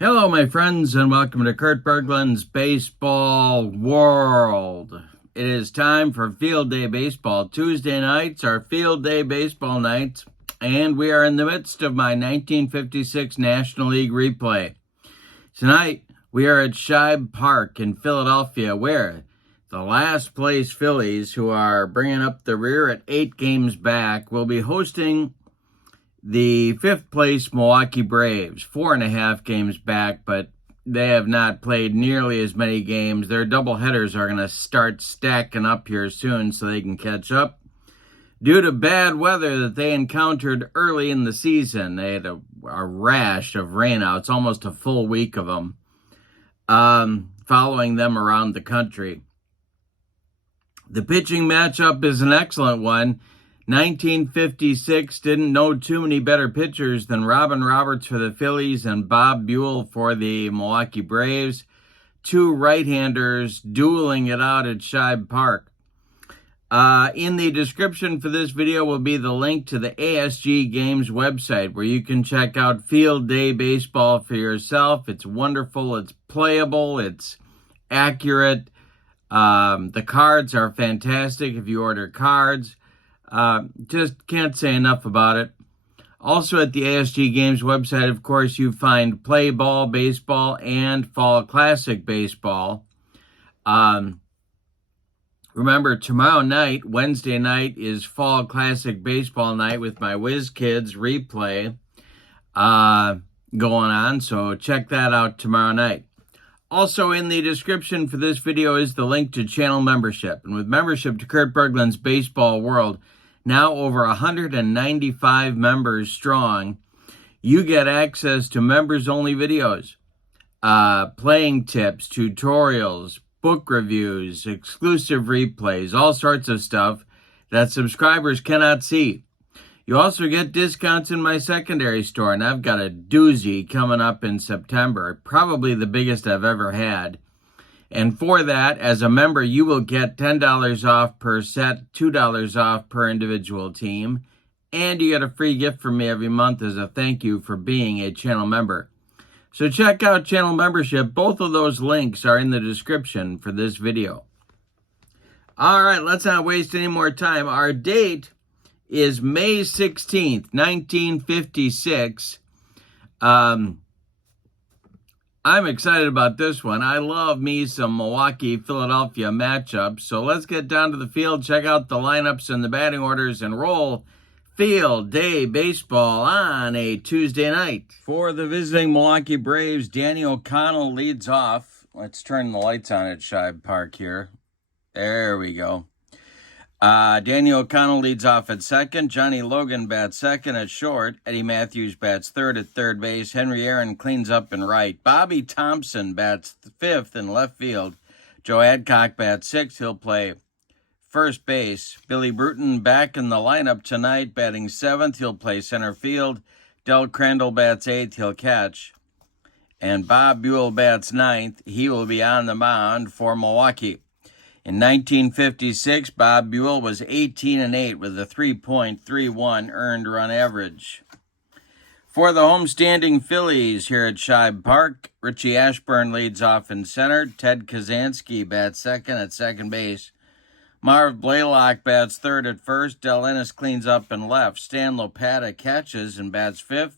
Hello, my friends, and welcome to Kurt Berglund's Baseball World. It is time for Field Day Baseball. Tuesday nights are Field Day Baseball nights, and we are in the midst of my 1956 National League replay. Tonight, we are at Shibe Park in Philadelphia, where the last place Phillies, who are bringing up the rear at 8 games back, will be hosting the fifth place Milwaukee Braves, 4.5 games back, but they have not played nearly as many games. Their doubleheaders are going to start stacking up here soon so they can catch up. Due to bad weather that they encountered early in the season, they had a rash of rainouts, almost a full week of them, following them around the country. The pitching matchup is an excellent one. 1956 didn't know too many better pitchers than Robin Roberts for the Phillies and Bob Buhl for the Milwaukee Braves. Two right-handers dueling it out at Shibe Park. In the description for this video will be the link to the ASG Games website where you can check out Field Day Baseball for yourself. It's wonderful, it's playable, it's accurate. The cards are fantastic if you order cards. Just can't say enough about it. Also at the ASG Games website, of course, you find Play Ball Baseball and Fall Classic Baseball. Remember, tomorrow night, Wednesday night, is Fall Classic Baseball night with my Whiz Kids replay going on, so check that out tomorrow night. Also in the description for this video is the link to channel membership. And with membership to Kurt Berglund's Baseball World, now over 195 members strong, you get access to members-only videos, playing tips, tutorials, book reviews, exclusive replays, all sorts of stuff that subscribers cannot see. You also get discounts in my secondary store, and I've got a doozy coming up in September, probably the biggest I've ever had. And for that, as a member, you will get $10 off per set, $2 off per individual team, and you get a free gift from me every month as a thank you for being a channel member. So check out channel membership. Both of those links are in the description for this video. All right, let's not waste any more time. Our date is May 16th, 1956. I'm excited about this one. I love me some Milwaukee-Philadelphia matchups. So let's get down to the field, check out the lineups and the batting orders, and roll Field Day Baseball on a Tuesday night. For the visiting Milwaukee Braves, Danny O'Connell leads off. Let's turn the lights on at Shibe Park here. There we go. Danny O'Connell leads off at second. Johnny Logan bats second at short. Eddie Matthews bats third at third base. Henry Aaron cleans up in right. Bobby Thompson bats fifth in left field. Joe Adcock bats sixth. He'll play first base. Billy Bruton back in the lineup tonight, batting seventh. He'll play center field. Del Crandall bats eighth. He'll catch. And Bob Buhl bats ninth. He will be on the mound for Milwaukee. In 1956, Bob Buhl was 18-8 with a 3.31 earned run average. For the homestanding Phillies here at Shibe Park, Richie Ashburn leads off in center. Ted Kazansky bats second at second base. Marv Blaylock bats third at first. Del Ennis cleans up in left. Stan Lopata catches and bats fifth.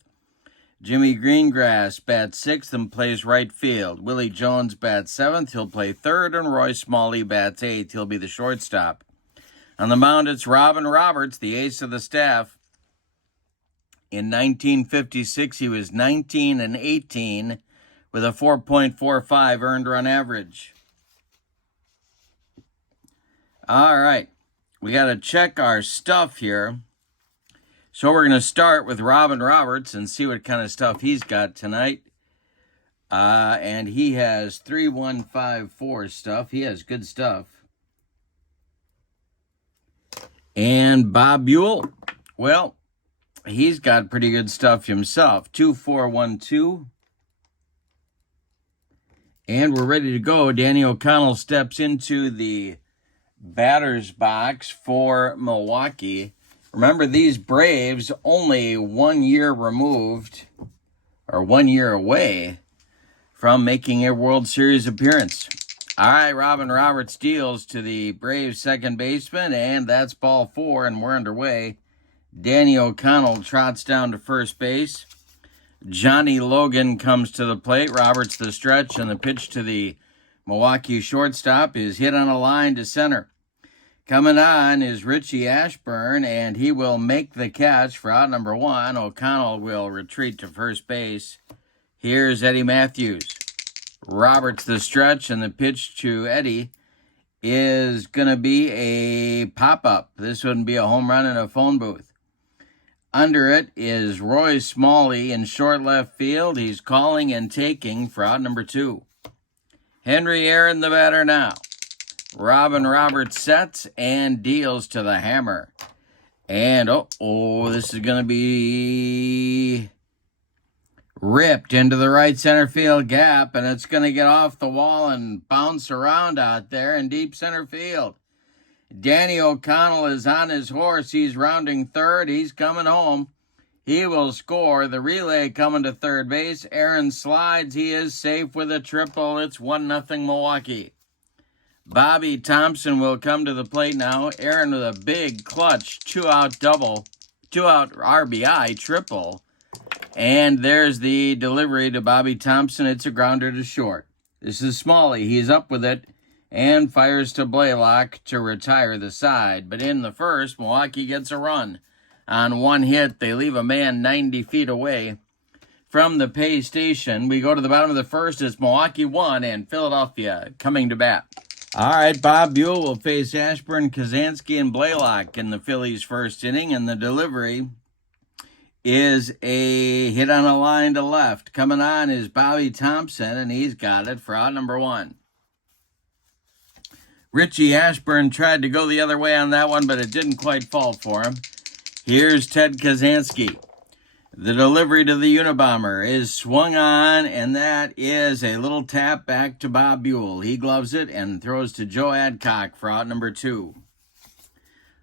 Jimmy Greengrass bats sixth and plays right field. Willie Jones bats seventh. He'll play third. And Roy Smalley bats eighth. He'll be the shortstop. On the mound, it's Robin Roberts, the ace of the staff. In 1956, he was 19-18 with a 4.45 earned run average. All right. We got to check our stuff here. So we're going to start with Robin Roberts and see what kind of stuff he's got tonight. And he has 3154 stuff. He has good stuff. And Bob Buhl, well, he's got pretty good stuff himself. 2412. And we're ready to go. Danny O'Connell steps into the batter's box for Milwaukee. Remember, these Braves only 1 year removed, or 1 year away from making a World Series appearance. All right, Robin Roberts deals to the Braves second baseman, and that's ball 4, and we're underway. Danny O'Connell trots down to first base. Johnny Logan comes to the plate. Roberts the stretch, and the pitch to the Milwaukee shortstop is hit on a line to center. Coming on is Richie Ashburn, and he will make the catch for out number 1. O'Connell will retreat to first base. Here's Eddie Matthews. Roberts the stretch, and the pitch to Eddie is going to be a pop-up. This wouldn't be a home run in a phone booth. Under it is Roy Smalley in short left field. He's calling and taking for out number 2. Henry Aaron the batter now. Robin Roberts sets and deals to the hammer. And, this is going to be ripped into the right center field gap, and it's going to get off the wall and bounce around out there in deep center field. Danny O'Connell is on his horse. He's rounding third. He's coming home. He will score. The relay coming to third base. Aaron slides. He is safe with a triple. It's 1-0 Milwaukee. Bobby Thompson will come to the plate now. Aaron with a big clutch 2-out double, 2-out RBI triple. And there's the delivery to Bobby Thompson. It's a grounder to short. This is Smalley. He's up with it and fires to Blaylock to retire the side. But in the first, Milwaukee gets a run. On one hit, they leave a man 90 feet away from the pay station. We go to the bottom of the first. It's Milwaukee 1 and Philadelphia coming to bat. All right, Bob Buhl will face Ashburn, Kazansky, and Blaylock in the Phillies' first inning, and the delivery is a hit on a line to left. Coming on is Bobby Thompson, and he's got it for out number 1. Richie Ashburn tried to go the other way on that one, but it didn't quite fall for him. Here's Ted Kazansky. The delivery to the Unabomber is swung on, and that is a little tap back to Bob Buhl. He gloves it and throws to Joe Adcock for out number 2.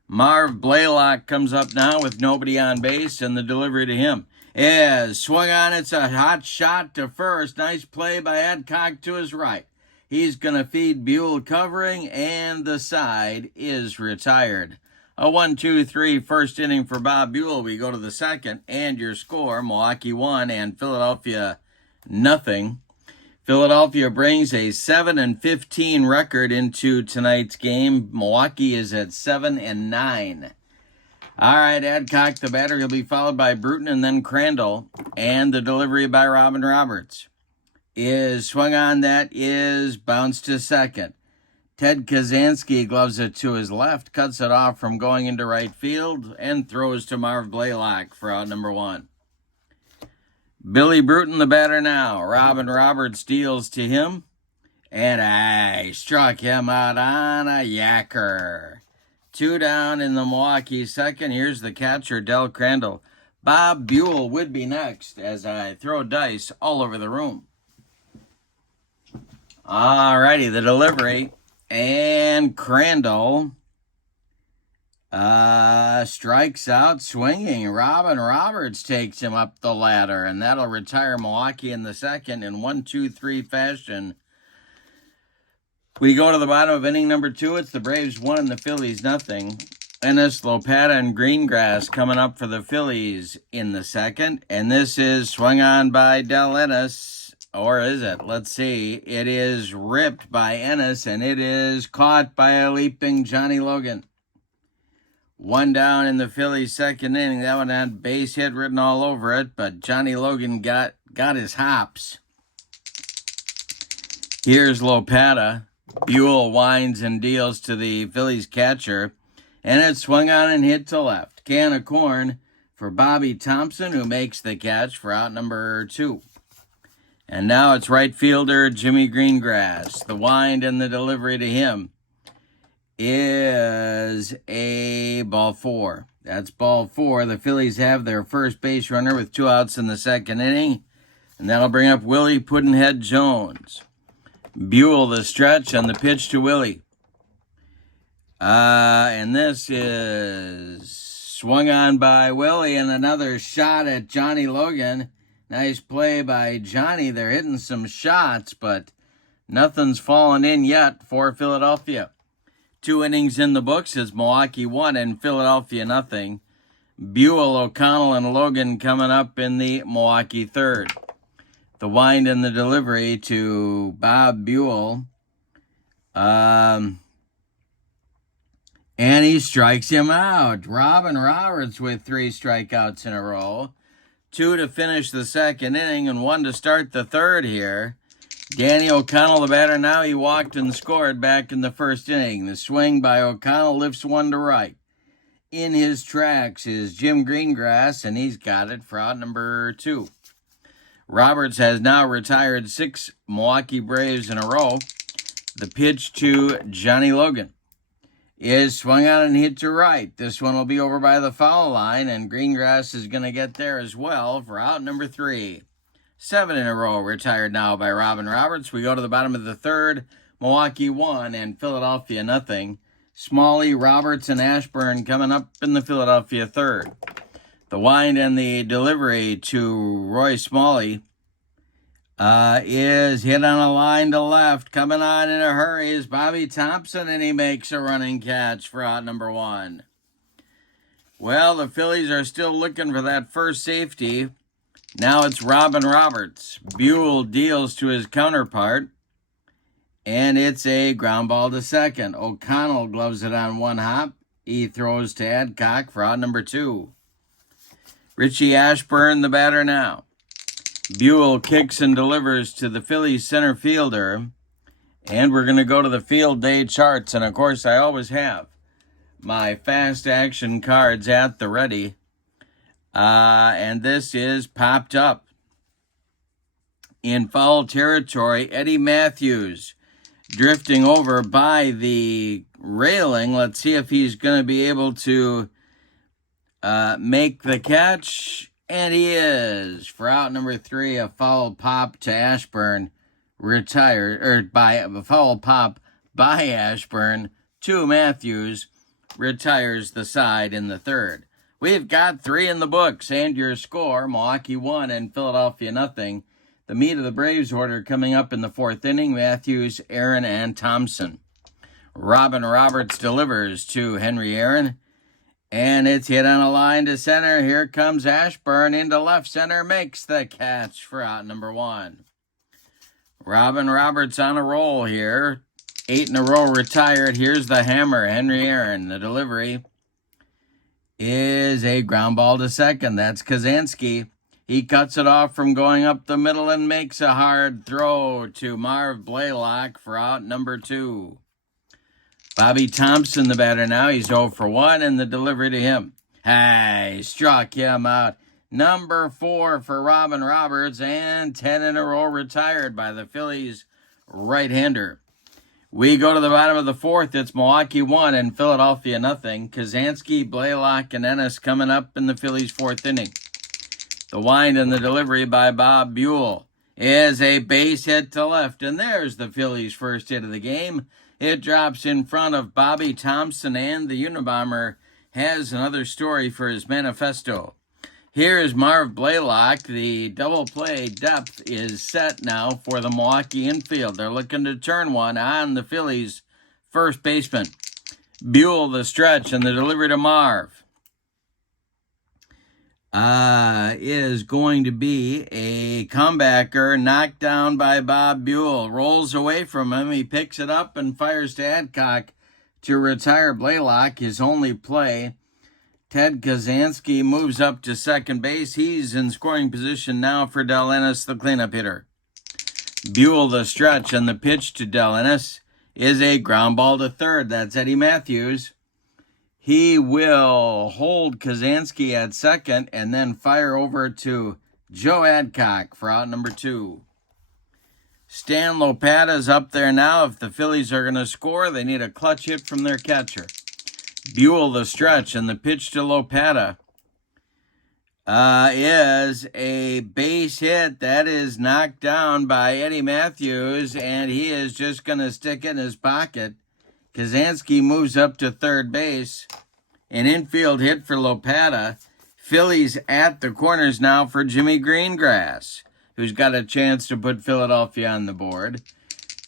Marv Blaylock comes up now with nobody on base, and the delivery to him is swung on. It's a hot shot to first. Nice play by Adcock to his right. He's going to feed Buhl covering, and the side is retired. A 1-2-3 first inning for Bob Buhl. We go to the second, and your score, Milwaukee 1 and Philadelphia 0. Philadelphia brings a 7-15 record into tonight's game. Milwaukee is at 7-9. All right, Adcock, the batter, will be followed by Bruton and then Crandall, and the delivery by Robin Roberts is swung on. That is bounced to second. Ted Kazansky gloves it to his left, cuts it off from going into right field, and throws to Marv Blaylock for out number 1. Billy Bruton, the batter now. Robin Roberts deals to him, and I struck him out on a yacker. 2 down in the Milwaukee second. Here's the catcher, Del Crandall. Bob Buhl would be next as I throw dice all over the room. All righty, the delivery. And Crandall strikes out swinging. Robin Roberts takes him up the ladder, and that'll retire Milwaukee in the second in 1-2-3 fashion. We go to the bottom of inning number 2. It's the Braves 1 and the Phillies 0. Ennis, Lopata, and Greengrass coming up for the Phillies in the second. And this is swung on by Del Ennis. Or is it? Let's see. It is ripped by Ennis, and it is caught by a leaping Johnny Logan. 1 down in the Phillies' second inning. That one had base hit written all over it, but Johnny Logan got his hops. Here's Lopata. Buhl winds and deals to the Phillies catcher, and it's swung on and hit to left. Can of corn for Bobby Thompson, who makes the catch for out number 2. And now it's right fielder Jimmy Greengrass. The wind and the delivery to him is a ball 4. That's ball 4. The Phillies have their first base runner with 2 outs in the second inning. And that'll bring up Willie Puddinhead Jones. Buhl the stretch on the pitch to Willie. And this is swung on by Willie, and another shot at Johnny Logan. Nice play by Johnny. They're hitting some shots, but nothing's fallen in yet for Philadelphia. 2 innings in the books as Milwaukee 1 and Philadelphia nothing. Buhl, O'Connell, and Logan coming up in the Milwaukee third. The wind and the delivery to Bob Buhl. And he strikes him out. Robin Roberts with 3 strikeouts in a row. 2 to finish the second inning and 1 to start the third here. Danny O'Connell, the batter now. He walked and scored back in the first inning. The swing by O'Connell lifts one to right. In his tracks is Jim Greengrass, and he's got it for out number 2. Roberts has now retired 6 Milwaukee Braves in a row. The pitch to Johnny Logan is swung out and hit to right. This one will be over by the foul line, and Greengrass is going to get there as well for out number 3. 7 in a row retired now by Robin Roberts. We go to the bottom of the third. Milwaukee 1 and Philadelphia nothing. Smalley, Roberts, and Ashburn coming up in the Philadelphia third. The wind and the delivery to Roy Smalley is hit on a line to left. Coming on in a hurry is Bobby Thompson, and he makes a running catch for out number 1. Well, the Phillies are still looking for that first safety. Now it's Robin Roberts. Buhl deals to his counterpart, and it's a ground ball to second. O'Connell gloves it on one hop. He throws to Adcock for out number 2. Richie Ashburn, the batter now. Buhl kicks and delivers to the Phillies center fielder. And we're going to go to the field day charts. And, of course, I always have my fast action cards at the ready. And this is popped up. In foul territory, Eddie Matthews drifting over by the railing. Let's see if he's going to be able to make the catch. And he is. For out number 3, a foul pop to Ashburn. By a foul pop by Ashburn to Matthews. Retires the side in the third. We've got 3 in the books, and your score, Milwaukee 1 and Philadelphia nothing. The meat of the Braves order coming up in the 4th inning, Matthews, Aaron, and Thompson. Robin Roberts delivers to Henry Aaron, and it's hit on a line to center. Here comes Ashburn into left center, makes the catch for out number 1. Robin Roberts on a roll here. 8 in a row retired. Here's the hammer, Henry Aaron. The delivery is a ground ball to second. That's Kazansky. He cuts it off from going up the middle and makes a hard throw to Marv Blaylock for out number 2. Bobby Thompson, the batter now. He's 0 for 1, and the delivery to him. Hey, struck him out. Number 4 for Robin Roberts, and 10 in a row retired by the Phillies right-hander. We go to the bottom of the 4th. It's Milwaukee 1 and Philadelphia nothing. Kazansky, Blaylock, and Ennis coming up in the Phillies' 4th inning. The wind and the delivery by Bob Buhl is a base hit to left, and there's the Phillies' first hit of the game. It drops in front of Bobby Thompson, and the Unabomber has another story for his manifesto. Here is Marv Blaylock. The double play depth is set now for the Milwaukee infield. They're looking to turn one on the Phillies' first baseman. Buhl the stretch and the delivery to Marv is going to be a comebacker knocked down by Bob Buhl. Rolls away from him. He picks it up and fires to Adcock to retire Blaylock, his only play. Ted Kazansky moves up to second base. He's in scoring position now for Del Ennis, the cleanup hitter. Buhl the stretch, and the pitch to Del Ennis is a ground ball to third. That's Eddie Matthews. He will hold Kazansky at second and then fire over to Joe Adcock for out number 2. Stan Lopata's up there now. If the Phillies are going to score, they need a clutch hit from their catcher. Buhl the stretch, and the pitch to Lopata is a base hit that is knocked down by Eddie Matthews, and he is just going to stick it in his pocket. Kazansky moves up to third base. An infield hit for Lopata. Phillies at the corners now for Jimmy Greengrass, who's got a chance to put Philadelphia on the board.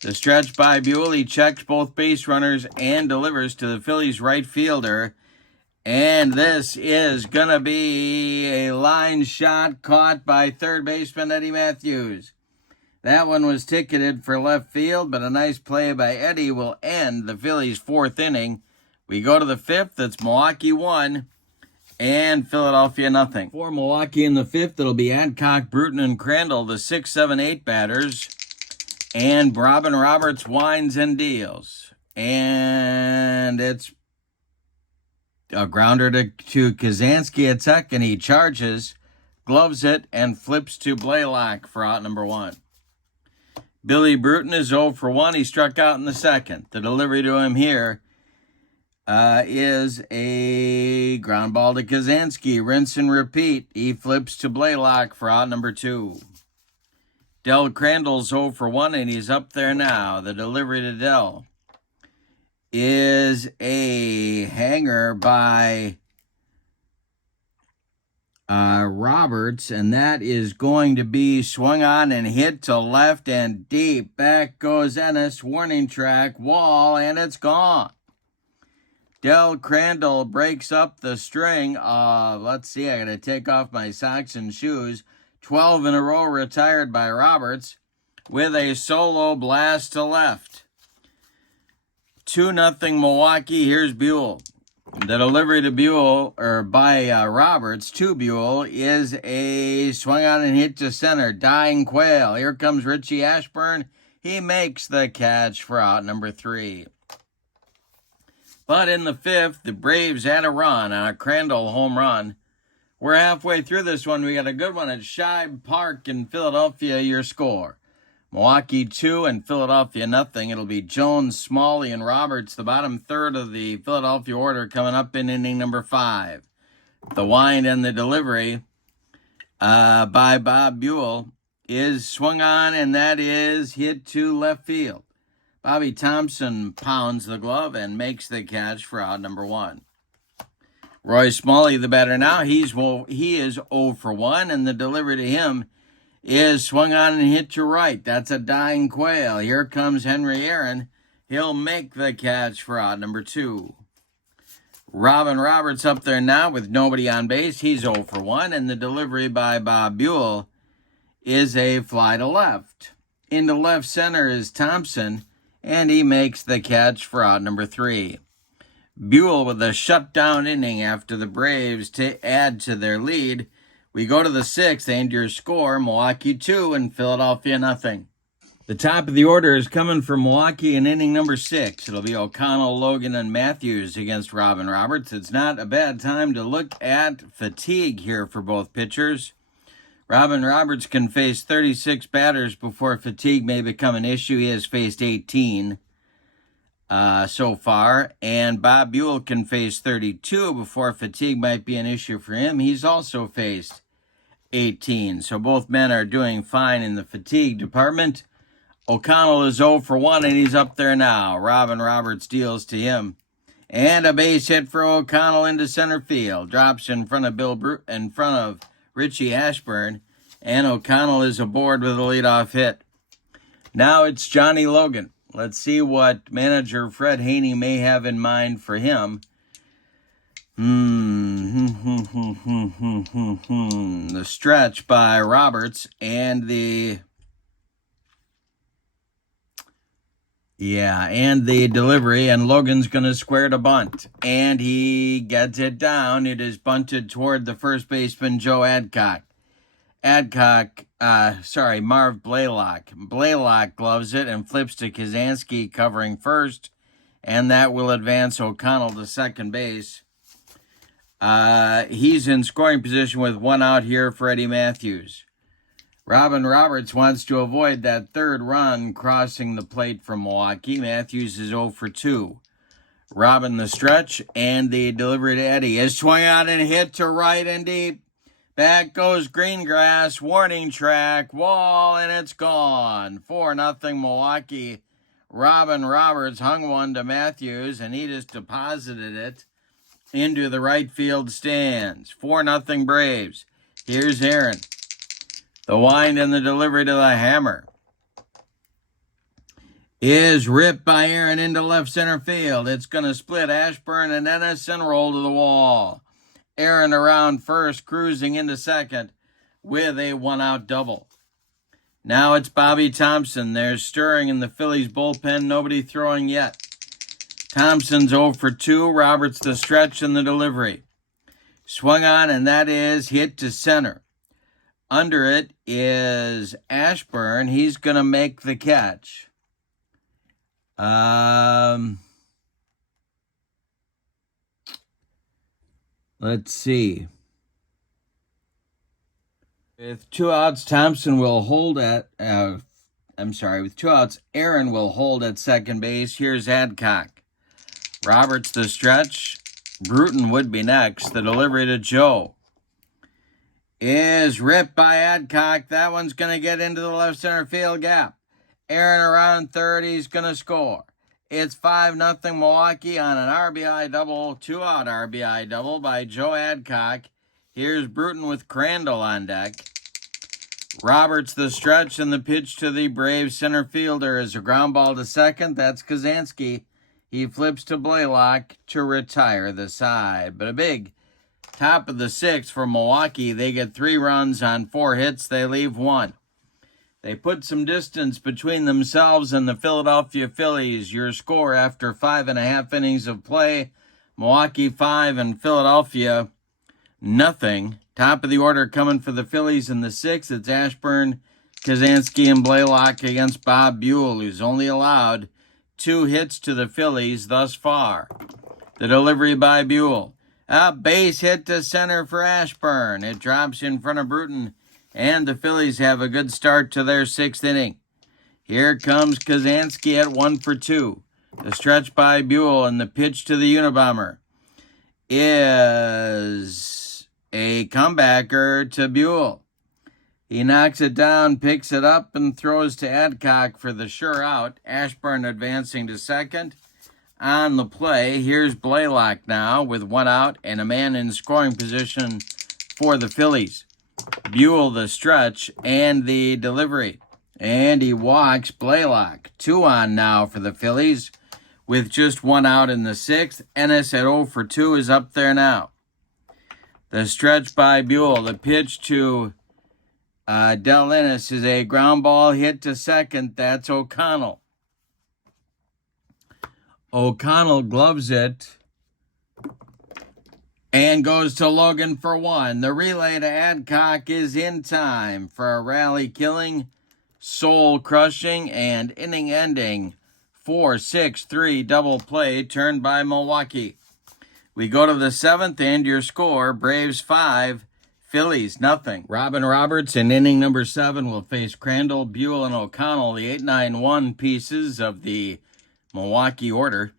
The stretch by Buhl, he checks both base runners and delivers to the Phillies right fielder. And this is going to be a line shot caught by third baseman Eddie Matthews. That one was ticketed for left field, but a nice play by Eddie will end the Phillies' fourth inning. We go to the fifth. It's Milwaukee 1 and Philadelphia nothing. For Milwaukee in the fifth, it'll be Adcock, Bruton, and Crandall, the 6, 7, 8 batters. And Robin Roberts winds and deals. And it's a grounder to Kazansky at second. He charges, gloves it, and flips to Blaylock for out number 1. Billy Bruton is 0 for 1. He struck out in the second. The delivery to him here is a ground ball to Kazansky. Rinse and repeat. He flips to Blaylock for out number 2. Del Crandall's 0 for 1, and he's up there now. The delivery to Del is a hanger by Roberts, and that is going to be swung on and hit to left and deep. Back goes Ennis, warning track, wall, and it's gone. Del Crandall breaks up the string of, let's see, I got to take off my socks and shoes. 12 in a row retired by Roberts with a solo blast to left. 2-0 Milwaukee. Here's Buhl. The delivery to Buhl, or by Roberts to Buhl, is a swung on and hit to center. Dying Quail. Here comes Richie Ashburn. He makes the catch for out number 3. But in the fifth, the Braves had a run on a Crandall home run. We're halfway through this one. We got a good one at Shibe Park in Philadelphia. Your score: Milwaukee 2 and Philadelphia nothing. It'll be Jones, Smalley, and Roberts, the bottom third of the Philadelphia order, coming up in inning number 5. The wind and the delivery by Bob Buhl is swung on, and that is hit to left field. Bobby Thompson pounds the glove and makes the catch for out number 1. Roy Smalley, the batter now, he is 0 for 1, and the delivery to him is swung on and hit to right. That's a Dying Quail. Here comes Henry Aaron. He'll make the catch for out number 2. Robin Roberts up there now with nobody on base. He's 0 for 1, and the delivery by Bob Buhl is a fly to left. Into left center is Thompson, and he makes the catch for out number 3. Buhl with a shutdown inning after the Braves to add to their lead. We go to the 6th, and your score: Milwaukee 2 and Philadelphia nothing. The top of the order is coming from Milwaukee in inning number 6. It'll be O'Connell, Logan, and Matthews against Robin Roberts. It's not a bad time to look at fatigue here for both pitchers. Robin Roberts can face 36 batters before fatigue may become an issue. He has faced 18 so far, and Bob Buhl can face 32 before fatigue might be an issue for him. He's also faced 18, so both men are doing fine in the fatigue department. O'Connell is 0 for 1, and he's up there now. Robin Roberts deals to him, and a base hit for O'Connell into center field. Drops in front of Richie Ashburn, and O'Connell is aboard with a leadoff hit. Now it's Johnny Logan. Let's see what manager Fred Haney may have in mind for him. The stretch by Roberts and the delivery, and Logan's going to square to bunt, and he gets it down. It is bunted toward the first baseman, Joe Adcock. Marv Blaylock. Blaylock gloves it and flips to Kazansky covering first, and that will advance O'Connell to second base. He's in scoring position with 1 out here for Eddie Matthews. Robin Roberts wants to avoid that third run crossing the plate from Milwaukee. Matthews is 0 for 2. Robin the stretch, and the delivery to Eddie is swung out and hit to right and deep. Back goes Greengrass, warning track, wall, and it's gone. 4-0 Milwaukee. Robin Roberts hung one to Matthews, and he just deposited it into the right field stands. 4-0 Braves. Here's Aaron. The wind and the delivery to the hammer is ripped by Aaron into left center field. It's going to split Ashburn and Ennis and roll to the wall. Aaron around first, cruising into second with a 1-out double. Now it's Bobby Thompson. There's stirring in the Phillies bullpen. Nobody throwing yet. Thompson's 0 for 2. Roberts the stretch and the delivery. Swung on, and that is hit to center. Under it is Ashburn. He's going to make the catch. Let's see. With 2 outs, Thompson will hold at, with 2 outs, Aaron will hold at second base. Here's Adcock. Roberts the stretch. Bruton would be next. The delivery to Joe is ripped by Adcock. That one's going to get into the left center field gap. Aaron around third. He's going to score. It's 5-0 Milwaukee on an RBI double, 2-out RBI double by Joe Adcock. Here's Bruton with Crandall on deck. Roberts the stretch, and the pitch to the Braves center fielder is a ground ball to second. That's Kazansky. He flips to Blaylock to retire the side. But a big top of the 6th for Milwaukee. They get 3 runs on 4 hits. They leave 1. They put some distance between themselves and the Philadelphia Phillies. Your score after 5.5 innings of play, Milwaukee 5 and Philadelphia nothing. Top of the order coming for the Phillies in the 6th. It's Ashburn, Kazansky, and Blaylock against Bob Buhl, who's only allowed 2 hits to the Phillies thus far. The delivery by Buhl. A base hit to center for Ashburn. It drops in front of Bruton, and the Phillies have a good start to their 6th inning. Here comes Kazansky at 1 for 2. The stretch by Buhl, and the pitch to the Unabomber is a comebacker to Buhl. He knocks it down, picks it up, and throws to Adcock for the sure out. Ashburn advancing to second. On the play, here's Blaylock now with 1 out and a man in scoring position for the Phillies. Buhl the stretch and the delivery. And he walks Blaylock. 2 on now for the Phillies with just 1 out in the 6th. Ennis at 0 for 2 is up there now. The stretch by Buhl. The pitch to Del Ennis is a ground ball hit to second. That's O'Connell. O'Connell gloves it and goes to Logan for 1. The relay to Adcock is in time for a rally-killing, soul-crushing, and inning-ending 4-6-3 double play turned by Milwaukee. We go to the 7th, and your score, Braves 5, Phillies nothing. Robin Roberts in inning number 7 will face Crandall, Buhl, and O'Connell, the 8-9-1 pieces of the Milwaukee order.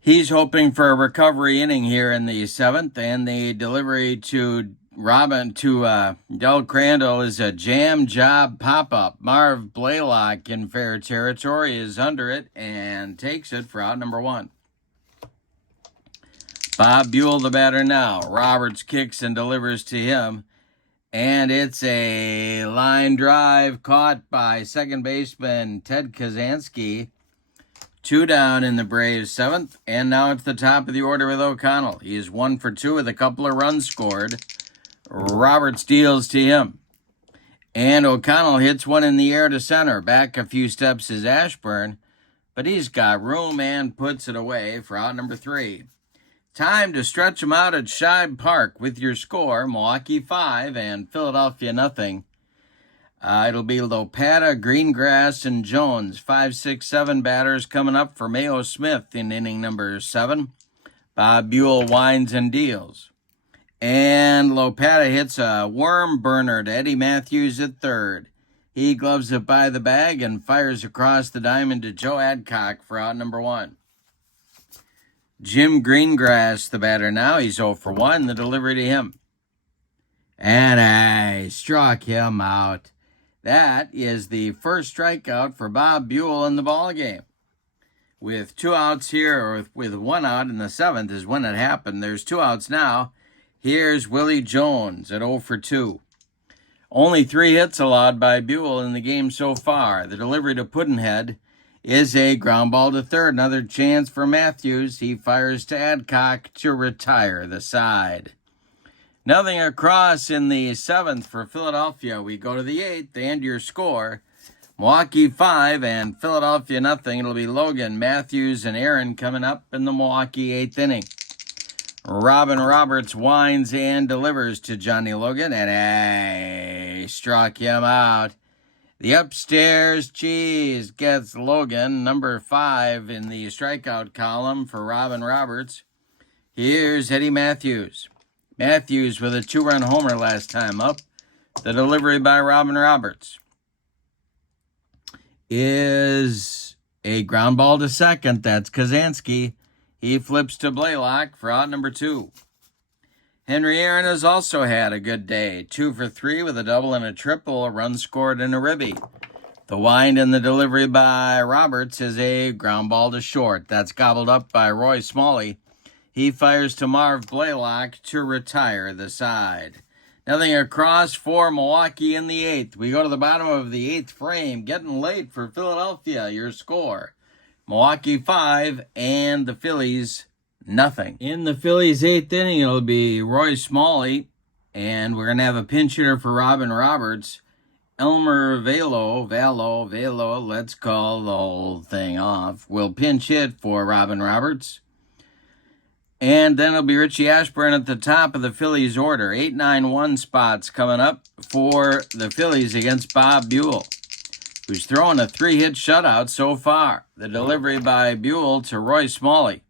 He's hoping for a recovery inning here in the 7th, and the delivery to Del Crandall is a jam job pop-up. Marv Blaylock in fair territory is under it and takes it for out number 1. Bob Buhl the batter now. Roberts kicks and delivers to him, and it's a line drive caught by second baseman Ted Kazansky. 2 down in the Braves 7th, and now it's the top of the order with O'Connell. He is 1 for 2 with a couple of runs scored. Roberts deals to him, and O'Connell hits one in the air to center. Back a few steps is Ashburn, but he's got room and puts it away for out number 3. Time to stretch them out at Shibe Park with your score, Milwaukee 5 and Philadelphia nothing. It'll be Lopata, Greengrass, and Jones. 5, 6, 7 batters coming up for Mayo Smith in inning number 7. Bob Buhl winds and deals. And Lopata hits a worm burner to Eddie Matthews at third. He gloves it by the bag and fires across the diamond to Joe Adcock for out number 1. Jim Greengrass, the batter now. He's 0 for 1. The delivery to him. And I struck him out. That is the first strikeout for Bob Buhl in the ballgame. with 2 outs here, or with 1 out in the 7th is when it happened. There's 2 outs now. Here's Willie Jones at 0 for 2. Only 3 hits allowed by Buhl in the game so far. The delivery to Puddinhead is a ground ball to third. Another chance for Matthews. He fires to Adcock to retire the side. Nothing across in the 7th for Philadelphia. We go to the 8th, and your score, Milwaukee 5 and Philadelphia nothing. It'll be Logan, Matthews, and Aaron coming up in the Milwaukee 8th inning. Robin Roberts winds and delivers to Johnny Logan, and struck him out. The upstairs cheese gets Logan, number 5 in the strikeout column for Robin Roberts. Here's Eddie Matthews. Matthews with a 2-run homer last time up. The delivery by Robin Roberts is a ground ball to second. That's Kazansky. He flips to Blaylock for out number 2. Henry Aaron has also had a good day. 2 for 3 with a double and a triple, a run scored and a ribby. The wind and the delivery by Roberts is a ground ball to short. That's gobbled up by Roy Smalley. He fires to Marv Blaylock to retire the side. Nothing across for Milwaukee in the 8th. We go to the bottom of the 8th frame. Getting late for Philadelphia. Your score, Milwaukee 5 and the Phillies nothing. In the Phillies 8th inning, it'll be Roy Smalley, and we're going to have a pinch hitter for Robin Roberts. Elmer Velo, let's call the whole thing off, will pinch hit for Robin Roberts. And then it'll be Richie Ashburn at the top of the Phillies order. 8-9-1 spots coming up for the Phillies against Bob Buhl, who's thrown a 3-hit shutout so far. The delivery by Buhl to Roy Smalley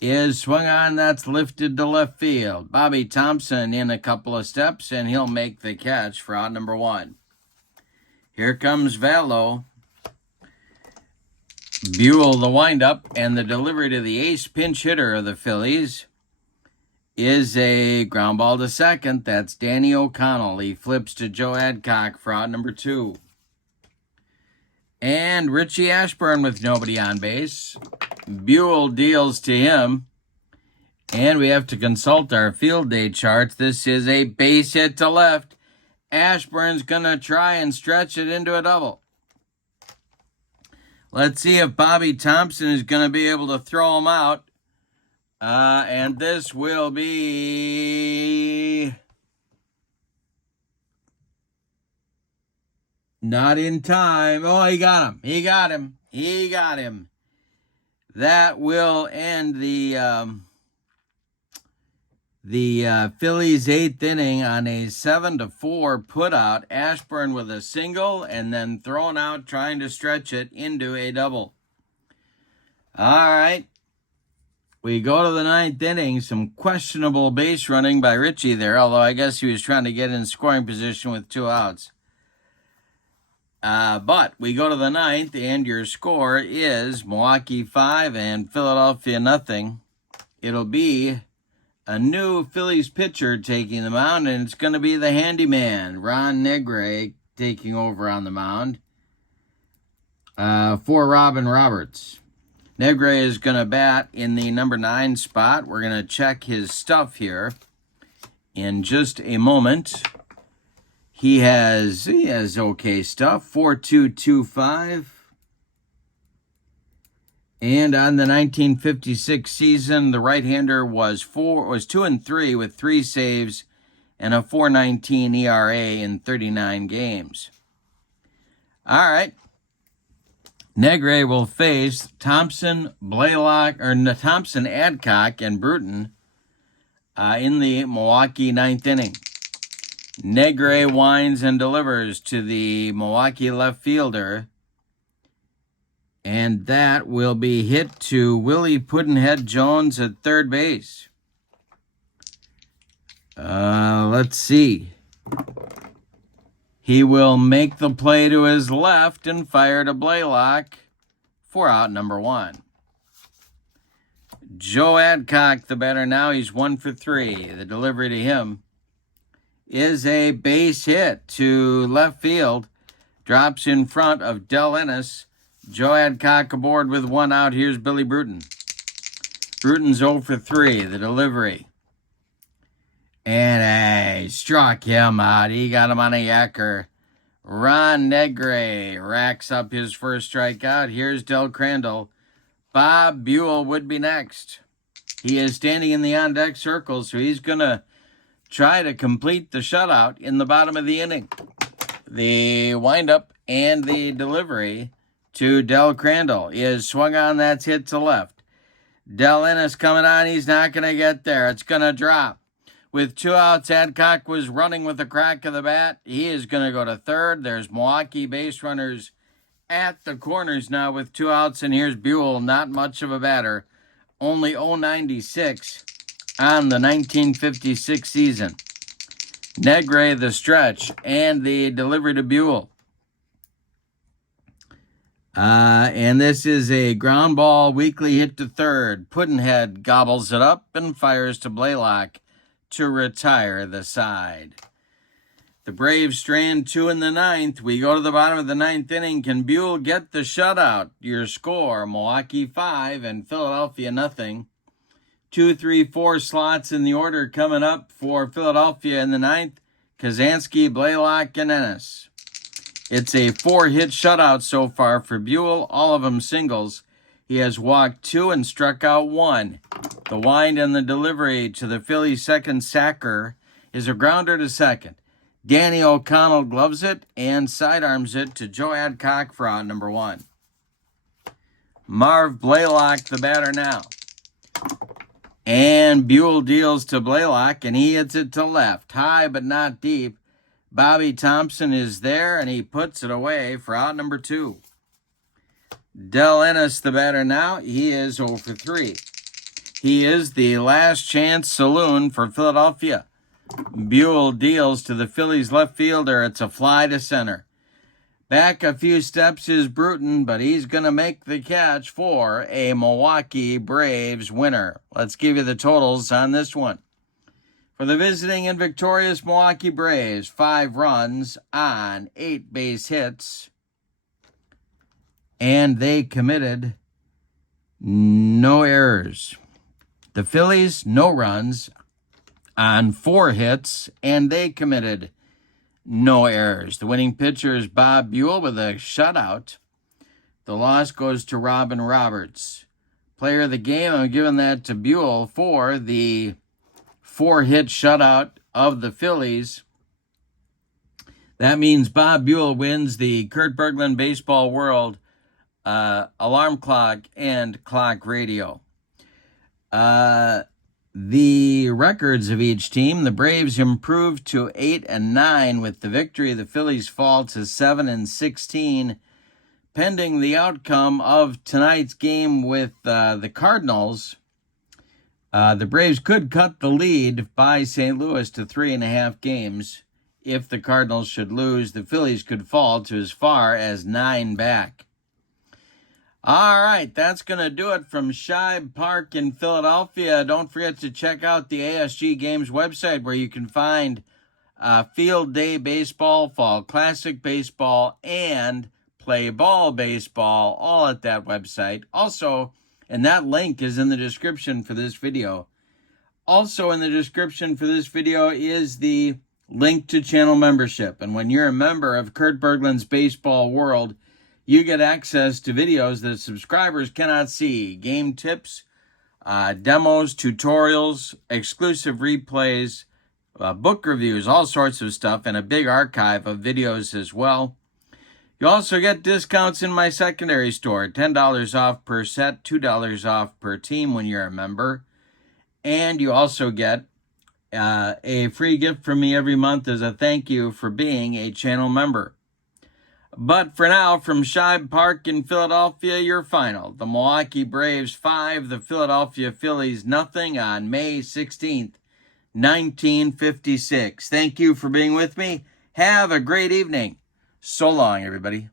is swung on, that's lifted to left field. Bobby Thompson in a couple of steps, and he'll make the catch for out number 1. Here comes Valo. Buhl, the windup, and the delivery to the ace pinch hitter of the Phillies is a ground ball to second. That's Danny O'Connell. He flips to Joe Adcock for out number 2. And Richie Ashburn with nobody on base. Buhl deals to him, and we have to consult our field day charts. This is a base hit to left. Ashburn's going to try and stretch it into a double. Let's see if Bobby Thompson is going to be able to throw him out. And this will be not in time. Oh, he got him. He got him. That will end the Phillies 8th inning on a 7-4 putout. Ashburn with a single and then thrown out trying to stretch it into a double. All right. We go to the 9th inning. Some questionable base running by Richie there, although I guess he was trying to get in scoring position with 2 outs. But we go to the 9th, and your score is Milwaukee 5 and Philadelphia nothing. It'll be a new Phillies pitcher taking the mound, and it's going to be the handyman, Ron Negre, taking over on the mound for Robin Roberts. Negre is going to bat in the number 9 spot. We're going to check his stuff here in just a moment. He has okay stuff, 4.225. And on the 1956 season, the right-hander was 2-3 with 3 saves and a 4.19 ERA in 39 games. All right. Negre will face Thompson, Adcock, and Bruton in the Milwaukee 9th inning. Negre winds and delivers to the Milwaukee left fielder, and that will be hit to Willie Puddinhead Jones at third base. Let's see. He will make the play to his left and fire to Blaylock for out number 1. Joe Adcock, the batter now, he's 1 for 3. The delivery to him is a base hit to left field. Drops in front of Del Ennis Joe Adcock aboard with 1 out. Here's Billy Bruton. Bruton's 0 for 3, the delivery. And struck him out. He got him on a yacker. Ron Negre racks up his first strikeout. Here's Del Crandall. Bob Buhl would be next. He is standing in the on-deck circle, so he's going to try to complete the shutout in the bottom of the inning. The windup and the delivery to Del Crandall is swung on. That's hit to left. Del Ennis coming on. He's not going to get there. It's going to drop. With 2 outs, Adcock was running with the crack of the bat. He is going to go to third. There's Milwaukee base runners at the corners now with 2 outs. And here's Buhl, not much of a batter. Only 0.96 on the 1956 season. Negre, the stretch, and the delivery to Buhl. And this is a ground ball, weakly hit to third. Puddinhead gobbles it up and fires to Blaylock to retire the side. The Braves strand 2 in the 9th. We go to the bottom of the 9th inning. Can Buhl get the shutout? Your score, Milwaukee 5 and Philadelphia nothing. 2, 3, 4 slots in the order coming up for Philadelphia in the 9th. Kazansky, Blaylock, and Ennis. It's a 4-hit shutout so far for Buhl, all of them singles. He has walked 2 and struck out 1. The wind and the delivery to the Phillies' second sacker is a grounder to second. Danny O'Connell gloves it and sidearms it to Joe Adcock for out number 1. Marv Blaylock, the batter now. And Buhl deals to Blaylock, and he hits it to left. High but not deep. Bobby Thompson is there, and he puts it away for out number 2. Del Ennis, the batter now. He is 0 for 3. He is the last chance saloon for Philadelphia. Buhl deals to the Phillies left fielder. It's a fly to center. Back a few steps is Bruton, but he's going to make the catch for a Milwaukee Braves winner. Let's give you the totals on this one. For the visiting and victorious Milwaukee Braves, 5 runs on 8 base hits. And they committed no errors. The Phillies, no runs on 4 hits, and they committed no errors. The winning pitcher is Bob Buhl with a shutout. The loss goes to Robin Roberts. Player of the game, I'm giving that to Buhl for the 4-hit shutout of the Phillies. That means Bob Buhl wins the Kurt Berglund Baseball World Alarm Clock and Clock Radio. The records of each team: the Braves improved to 8-9 with the victory. The Phillies fall to 7-16. Pending the outcome of tonight's game with the Cardinals, the Braves could cut the lead by St. Louis to 3.5 games. If the Cardinals should lose, the Phillies could fall to as far as 9 back. All right, that's going to do it from Shibe Park in Philadelphia. Don't forget to check out the ASG Games website where you can find Field Day Baseball, Fall Classic Baseball, and Play Ball Baseball, all at that website. Also, and that link is in the description for this video. Also in the description for this video is the link to channel membership. And when you're a member of Kurt Berglund's Baseball World, you get access to videos that subscribers cannot see. Game tips, demos, tutorials, exclusive replays, book reviews, all sorts of stuff, and a big archive of videos as well. You also get discounts in my secondary store, $10 off per set, $2 off per team when you're a member. And you also get a free gift from me every month as a thank you for being a channel member. But for now, from Shibe Park in Philadelphia, your final. The Milwaukee Braves 5, the Philadelphia Phillies nothing on May 16th, 1956. Thank you for being with me. Have a great evening. So long, everybody.